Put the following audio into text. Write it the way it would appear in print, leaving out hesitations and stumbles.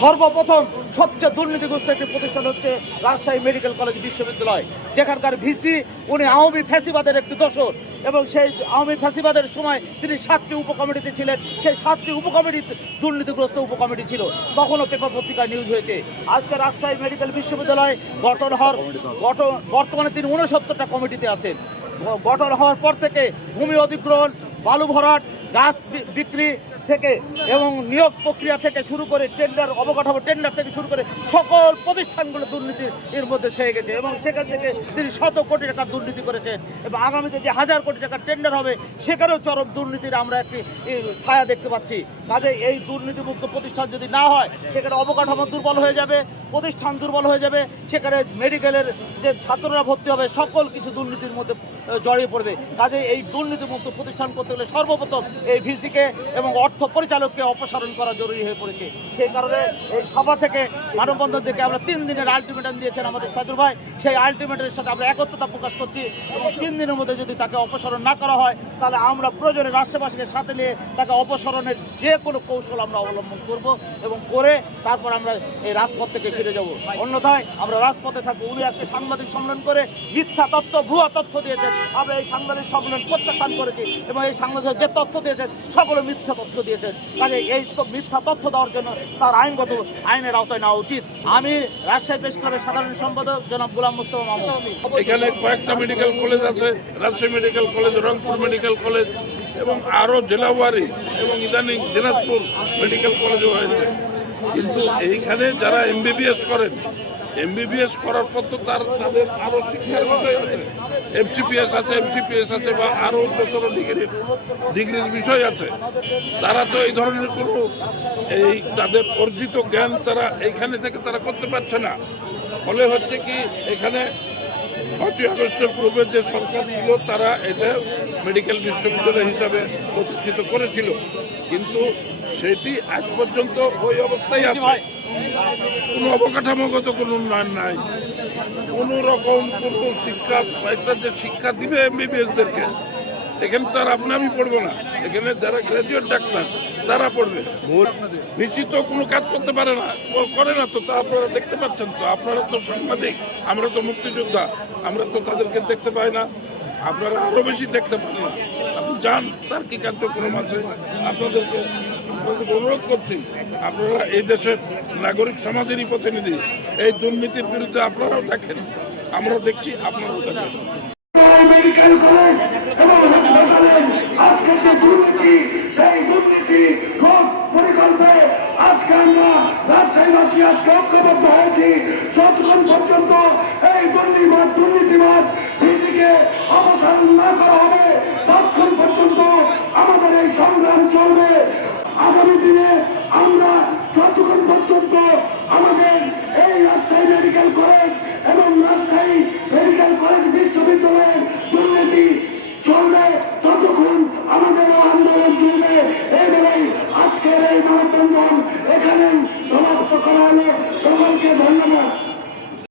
সর্বপ্রথম সবচেয়ে দুর্নীতিগ্রস্ত একটি প্রতিষ্ঠান হচ্ছে রাজশাহী মেডিকেল কলেজ বিশ্ববিদ্যালয়, যেখানকার ভিসি উনি আওয়ামী ফ্যাসিবাদের একটি দোসর, এবং সেই আওয়ামী ফ্যাসিবাদের সময় তিনি 7টি উপকমিটিতে ছিলেন। সেই 7টি উপকমিটি দুর্নীতিগ্রস্ত উপকমিটি ছিল, তখনও পেপার পত্রিকায় নিউজ হয়েছে। আজকে রাজশাহী মেডিকেল বিশ্ববিদ্যালয় বর্তমানে তিনি 69টা কমিটিতে আছেন। গঠন হওয়ার পর থেকে ভূমি অধিগ্রহণ, বালু ভরাট, গাছ বিক্রি থেকে এবং নিয়োগ প্রক্রিয়া থেকে শুরু করে টেন্ডার, অবকাঠামো টেন্ডার থেকে শুরু করে সকল প্রতিষ্ঠানগুলো দুর্নীতির এর মধ্যে ছেয়ে গেছে, এবং সেখান থেকে তিনি শত কোটি টাকার দুর্নীতি করেছেন। এবং আগামীতে যে 1000 কোটি টাকার টেন্ডার হবে সেখানেও চরম দুর্নীতির আমরা একটি ছায়া দেখতে পাচ্ছি। কাজে এই দুর্নীতিমুক্ত প্রতিষ্ঠান যদি না হয়, সেখানে অবকাঠামো দুর্বল হয়ে যাবে, প্রতিষ্ঠান দুর্বল হয়ে যাবে, সেখানে মেডিকেলের যে ছাত্ররা ভর্তি হবে সকল কিছু দুর্নীতির মধ্যে জড়িয়ে পড়বে। কাজে এই দুর্নীতিমুক্ত প্রতিষ্ঠান করতে গেলে সর্বপ্রথম এই ভিসিকে এবং অর্থ পরিচালককে অপসারণ করা জরুরি হয়ে পড়েছে। সেই কারণে এই সভা থেকে মানববন্ধন থেকে আমরা 3 দিনের আলটিমেটাম দিয়েছেন আমাদের সাইদুর ভাই। সেই আলটিমেটামের সাথে আমরা একত্রতা প্রকাশ করছি, এবং 3 দিনের মধ্যে যদি তাকে অপসারণ না করা হয়, তাহলে আমরা প্রয়োজনে রাষ্ট্রবাসীকে সাথে নিয়ে তাকে অপসারণের যে কোনো কৌশল আমরা অবলম্বন করব, এবং করে তারপর আমরা এই রাজপথ থেকে ফিরে যাব। অন্যথায় আমরা রাজপথে থাকবো। উনি আজকে সাংবাদিক সম্মেলন করে মিথ্যা তথ্য, ভুয়া তথ্য দিয়েছেন। আমরা এই সাংবাদিক সম্মেলন প্রত্যাখ্যান করেছি, এবং এই সাংবাদিক যে তথ্য দিয়েছেন সকলে মিথ্যা তথ্য দিয়েছেন। কাজে এই মিথ্যা তথ্য দেওয়ার জন্য তার আইনের আওতায় নেওয়া উচিত। আমি রাজশাহী প্রেস ক্লাবের সাধারণ সম্পাদক জনাব গোলাম মোস্তফা মামুন। এখানে কয়েকটা মেডিকেল কলেজ আছে, Rajshahi medical college, Rangpur medical college, এবং আরও জেলাওয়ারি এবং ইদানিং দিনাজপুর মেডিকেল কলেজও হয়েছে। কিন্তু এইখানে যারা এমবিবিএস করেন, এমবিবিএস করার পর তো তাদের আরও শিক্ষার বিষয় আছে, এমসিপিএস আছে বা আরও উচ্চতর ডিগ্রির বিষয় আছে। তারা তো এই ধরনের কোনো তাদের অর্জিত জ্ঞান তারা এইখানে থেকে তারা করতে পারছে না। ফলে হচ্ছে কি, এখানে 5ই আগস্টের পূর্বে যে সরকার ছিল তারা এটা মেডিকেল বিশ্ববিদ্যালয় হিসাবে প্রতিষ্ঠিত করেছিল, কিন্তু সেটি আজ পর্যন্ত ওই অবস্থায় আছে। কোনো অবকাঠামোগত কোনো উন্নয়ন নাই, কোনো রকম কোনো শিক্ষা, একটা যে শিক্ষা দিবে এমবিবিএসদেরকে, এখানে তো আর আমি পড়বো না, এখানে যারা গ্র্যাজুয়েট ডাক্তার তারা পড়বে। ভিসি তো কোনো কাজ করতে পারে না, করে না তো, তা আপনারা দেখতে পাচ্ছেন তো। আপনারা তো সাংবাদিক, আমরা তো মুক্তিযোদ্ধা, আমরা তো তাদেরকে দেখতে পাই না, আপনারা আরও বেশি দেখতে পান না। আপনি যান, তার কি কার্যক্রম আছে। আপনাদেরকে অনুরোধ করছি, আপনারা এই দেশের নাগরিক সমাজেরই প্রতিনিধি, এই দুর্নীতির বিরুদ্ধে আপনারাও দেখেন, আমরা দেখছি, আপনারাও দেখেন। মেডিকেল কলেজ এবং হাসপাতালে আজকে যে দুর্নীতি, সেই দুর্নীতি রোধ পরিকল্পে আজকে আমরা রাজশাহীবাসী আজকে ঐক্যবদ্ধ হয়েছি। যতক্ষণ পর্যন্ত এই দুর্নীতিবাদ ফিজিকে অবসান না করা হবে, ততক্ষণ পর্যন্ত আমাদের এই সংগ্রাম চলবে। আগামী দিনে আমরা যতক্ষণ পর্যন্ত আমাদের এই রাজশাহী মেডিকেল কলেজ এবং রাজশাহী মেডিকেল কলেজ বিশ্ববিদ্যালয়ের দুর্নীতি চলবে, ততক্ষণ আমাদের আন্দোলন চলবে। এইভাবেই আজকের এই মানববন্ধন এখানে সমাপ্ত করা হলো। সকলকে ধন্যবাদ।